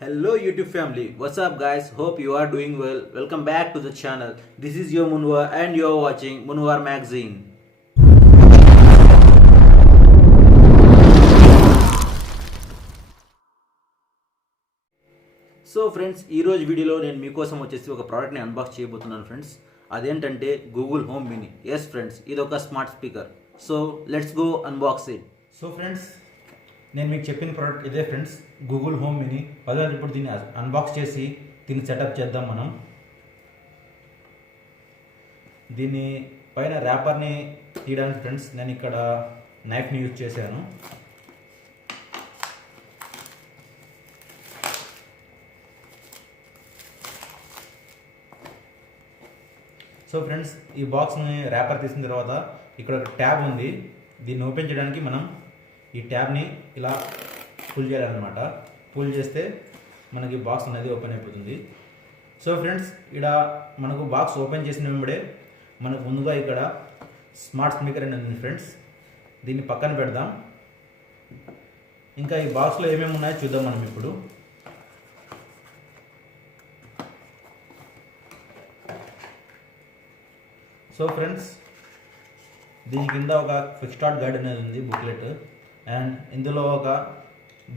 Hello YouTube family, what's up guys? Hope you are doing well. Welcome back to the channel. This is your Munwar and you are watching Munwar Magazine. So friends, ఈరోజు వీడియోలో నేను మీకోసం వచ్చేసి ఒక ప్రోడక్ట్ని అన్బాక్స్ చేయబోతున్నాను friends. అదేంటంటే Google home Mini. Yes friends, ఇది ఒక smart speaker. So let's go unbox it. So friends, నేను మీకు చెప్పిన ప్రోడక్ట్ ఇదే ఫ్రెండ్స్, గూగుల్ హోమ్ మినీ. ఇప్పుడు దీన్ని అన్బాక్స్ చేసి దీన్ని సెటప్ చేద్దాం మనం. దీన్ని పైన ర్యాపర్ని తీయడానికి ఫ్రెండ్స్ నేను ఇక్కడ నైఫ్ని యూజ్ చేశాను. సో ఫ్రెండ్స్, ఈ బాక్స్ని ర్యాపర్ తీసిన తర్వాత ఇక్కడ ఒక ట్యాబ్ ఉంది. దీన్ని ఓపెన్ చేయడానికి మనం ఈ ట్యాబ్ని ఇలా పుల్ చేయాలన్నమాట. పుల్ చేస్తే మనకి బాక్స్ అనేది ఓపెన్ అయిపోతుంది. సో ఫ్రెండ్స్, ఇక్కడ మనకు బాక్స్ ఓపెన్ చేసిన వెంబడే మనకు ముందుగా ఇక్కడ స్మార్ట్ స్పీకర్ అనేది ఉంది ఫ్రెండ్స్. దీన్ని పక్కన పెడదాం. ఇంకా ఈ బాక్స్లో ఏమేమి ఉన్నాయో చూద్దాం మనం ఇప్పుడు. సో ఫ్రెండ్స్, దీని కింద ఒక క్విక్ స్టార్ట్ గైడ్ అనేది ఉంది, బుక్లెట్. అండ్ ఇందులో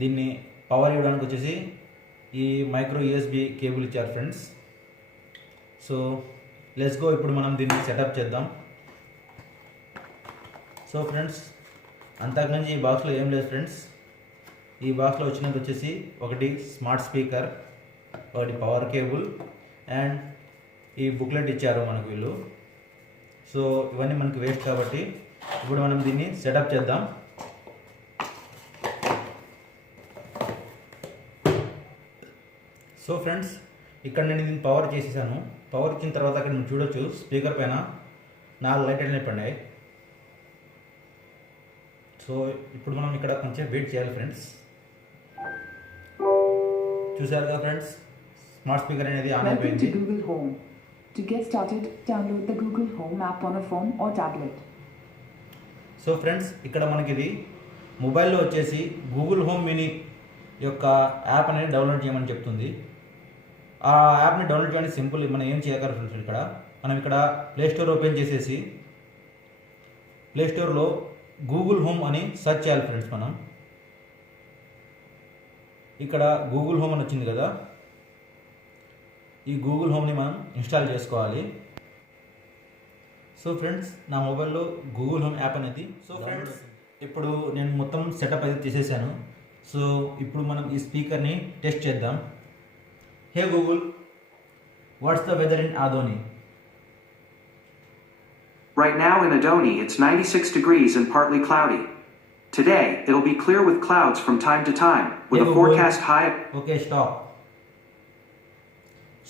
దీన్ని పవర్ ఇవ్వడానికి వచ్చేసి ఈ మైక్రో యూఎస్బి కేబుల్ ఇచ్చారు ఫ్రెండ్స్. సో లెట్స్ గో, ఇప్పుడు మనం దీన్ని సెటప్ చేద్దాం. సో ఫ్రెండ్స్, అంతకుమించి ఈ బాక్స్లో ఏం లేదు ఫ్రెండ్స్. ఈ బాక్స్లో వచ్చినది వచ్చేసి ఒకటి స్మార్ట్ స్పీకర్, ఒకటి పవర్ కేబుల్ అండ్ ఈ బుక్లెట్ ఇచ్చారు మనకు వీళ్ళు. సో ఇవన్నీ మనకి వేస్ట్ కాబట్టి ఇప్పుడు మనం దీన్ని సెటప్ చేద్దాం. సో ఫ్రెండ్స్, ఇక్కడ నేను దీన్ని పవర్ చేసేసాను. పవర్ ఇచ్చిన తర్వాత అక్కడ మీరు చూడొచ్చు, స్పీకర్ పైన 4 లైట్ అనేవి పడినాయి. సో ఇప్పుడు మనం ఇక్కడ కొంచెం వెయిట్ చేయాలి ఫ్రెండ్స్. చూసారు కదా ఫ్రెండ్స్, స్మార్ట్ స్పీకర్ అనేది ఆన్ అయిపోయింది. To get started, download the Google Home app on a phone or tablet. So friends, ఇక్కడ మనకి ఇది మొబైల్లో వచ్చేసి గూగుల్ హోమ్ మినీ యొక్క యాప్ అనేది డౌన్లోడ్ చేయమని చెప్తుంది. ఆ యాప్ని డౌన్లోడ్ చేయడానికి సింపుల్. మనం ఏం చేయగలరు ఫ్రెండ్స్, మనం ఇక్కడ ప్లేస్టోర్ ఓపెన్ చేసేసి ప్లేస్టోర్లో గూగుల్ హోమ్ అని సెర్చ్ చేయాలి ఫ్రెండ్స్. మనం ఇక్కడ గూగుల్ హోమ్ అని వచ్చింది కదా, ఈ గూగుల్ హోమ్ని మనం ఇన్స్టాల్ చేసుకోవాలి. సో ఫ్రెండ్స్, నా మొబైల్లో గూగుల్ హోమ్ యాప్ అనేది. సో ఫ్రెండ్స్, ఇప్పుడు నేను మొత్తం సెటప్ అయితే చేసేసాను. సో ఇప్పుడు మనం ఈ స్పీకర్ని టెస్ట్ చేద్దాం. Hey Google, what's the weather in Adoni? Right now in Adoni it's 96 degrees and partly cloudy. Today it'll be clear with clouds from time to time with a forecast high. Okay, stop.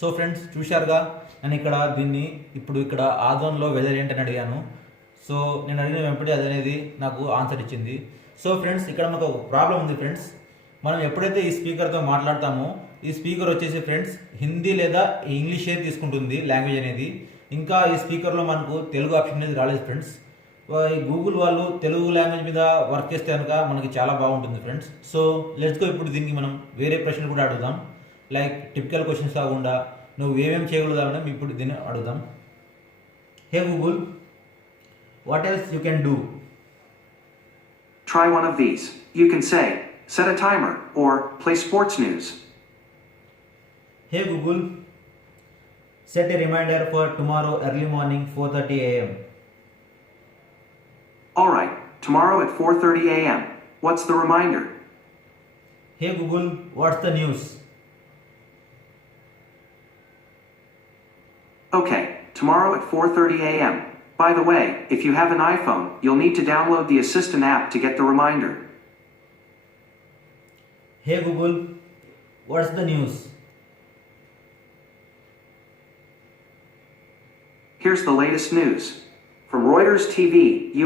So friends, చూశారుగా, నేను దీన్ని ఇప్పుడు ఇక్కడ ఆదోన్లో వెదర్ ఏంటని అడిగాను. సో నేను అడిగిన వెంటనే అది అనేది నాకు ఆన్సర్ ఇచ్చింది. సో ఫ్రెండ్స్, ఇక్కడ మనకు ఒక ప్రాబ్లం ఉంది ఫ్రెండ్స్. మనం ఎప్పుడైతే ఈ స్పీకర్తో మాట్లాడతామో ఈ స్పీకర్ వచ్చేసి ఫ్రెండ్స్ హిందీ లేదా ఇంగ్లీషే తీసుకుంటుంది లాంగ్వేజ్ అనేది. ఇంకా ఈ స్పీకర్లో మనకు తెలుగు ఆప్షన్ అనేది రాలేదు ఫ్రెండ్స్. ఈ గూగుల్ వాళ్ళు తెలుగు లాంగ్వేజ్ మీద వర్క్ చేస్తే కనుక మనకి చాలా బాగుంటుంది ఫ్రెండ్స్. సో లెట్స్ గో, ఇప్పుడు దీనికి మనం వేరే ప్రశ్నలు కూడా అడుగుదాం. లైక్ టిపికల్ క్వశ్చన్స్ కాకుండా నువ్వు ఏమేమి చేయగలుగుతామని ఇప్పుడు దీన్ని అడుగుదాం. హే Google, what else you can do? Try one of these. You can say, set a timer or play sports news. Hey Google, set a reminder for tomorrow early morning 4:30 a.m. All right, tomorrow at 4:30 a.m. What's the reminder? Hey Google, what's the news? Okay, tomorrow at 4:30 a.m. By the way, if you have an iPhone, you'll need to download the Assistant app to get the reminder. Hey Google, what's the news? Here's the latest news from Reuters TV,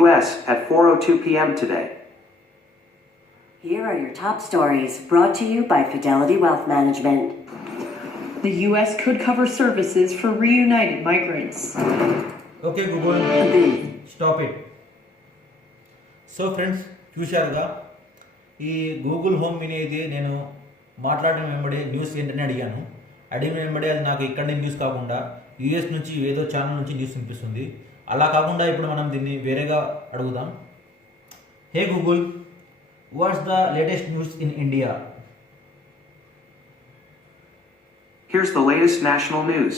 US at 4:02 p.m. today. Here are your top stories brought to you by Fidelity Wealth Management. The U.S. could cover services for reunited migrants. Okay Google, stop it. So friends, చూశారుగా, ఈ Google home mini ఇది నేను మాట్లాడిన వెంబడే న్యూస్ ఏంటని అడిగాను. అడిగిన వెంబడే అది నాకు ఇక్కడి న్యూస్ కాకుండా యూఎస్ నుంచి ఏదో ఛానల్ నుంచి న్యూస్ వినిపిస్తుంది. అలా కాకుండా ఇప్పుడు మనం దీన్ని వేరేగా అడుగుదాం. హే Google, what's the latest news in India? Here's the latest national news.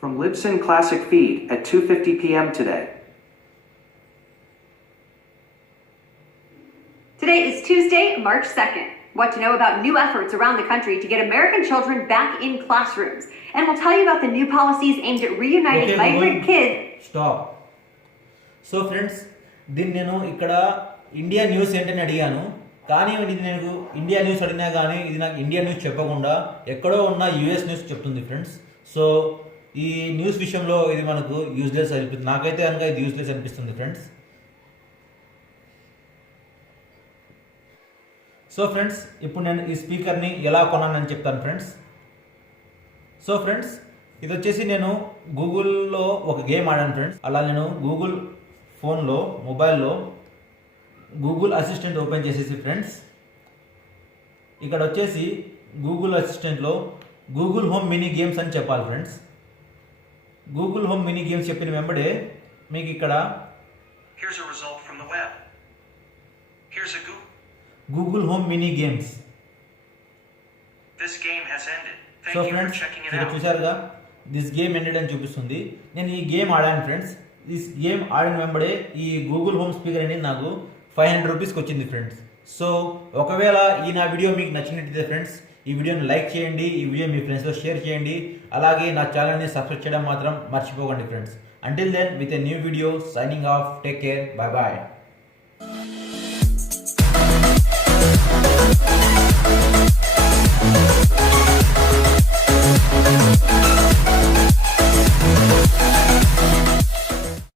From Libsyn Classic feed at 2:50 p.m. today. Today is Tuesday, March 2nd. What to know about new efforts around the country to get American children back in classrooms. And we'll tell you about the new policies aimed at reuniting migrant kids. Stop. So friends, దీన్ని నేను ఇక్కడ India news ఏంటని అడిగాను. కానీ ఇది నేను India news అడిగినా కానీ ఇది నాకు ఇండియా న్యూస్ చెప్పకుండా ఎక్కడో ఉన్న యూఎస్ న్యూస్ చెప్తుంది ఫ్రెండ్స్. సో ఈ న్యూస్ విషయంలో ఇది మనకు యూజ్లెస్ అనిపిస్తుంది. నాకైతే కనుక ఇది యూజ్లెస్ అనిపిస్తుంది ఫ్రెండ్స్. సో ఫ్రెండ్స్, ఇప్పుడు నేను ఈ స్పీకర్ని ఎలా కొన్నానని చెప్తాను ఫ్రెండ్స్. సో ఫ్రెండ్స్, ఇది వచ్చేసి నేను గూగుల్లో ఒక గేమ్ ఆడాను ఫ్రెండ్స్. అలా నేను గూగుల్ ఫోన్లో మొబైల్లో గూగుల్ అసిస్టెంట్ ఓపెన్ చేసేసి ఫ్రెండ్స్, ఇక్కడ వచ్చేసి గూగుల్ అసిస్టెంట్లో గూగుల్ హోమ్ మినీ గేమ్స్ అని చెప్పాలి friends. Google home mini games చెప్పిన వెంబడే మీకు ఇక్కడ Here's a result from the web. Here's a Google home mini games. This game has ended. So Thank you for friends, checking it ఇక్కడ out. చూసారుగా this game ended అని చూపిస్తుంది. నేను ఈ గేమ్ ఆడాను ఫ్రెండ్స్. ఈ గేమ్ ఆడిన వెంబడే ఈ గూగుల్ హోమ్ స్పీకర్ అనేది నాకు 500 రూపీస్కి వచ్చింది ఫ్రెండ్స్. సో ఒకవేళ ఈ నా వీడియో మీకు నచ్చినట్టయితే ఫ్రెండ్స్, ఈ వీడియోని లైక్ చేయండి, ఈ వీడియో మీ ఫ్రెండ్స్తో షేర్ చేయండి, అలాగే నా ఛానల్ని సబ్స్క్రైబ్ చేయడం మాత్రం మర్చిపోకండి friends. Until then, with a new video, signing off, take care, bye bye.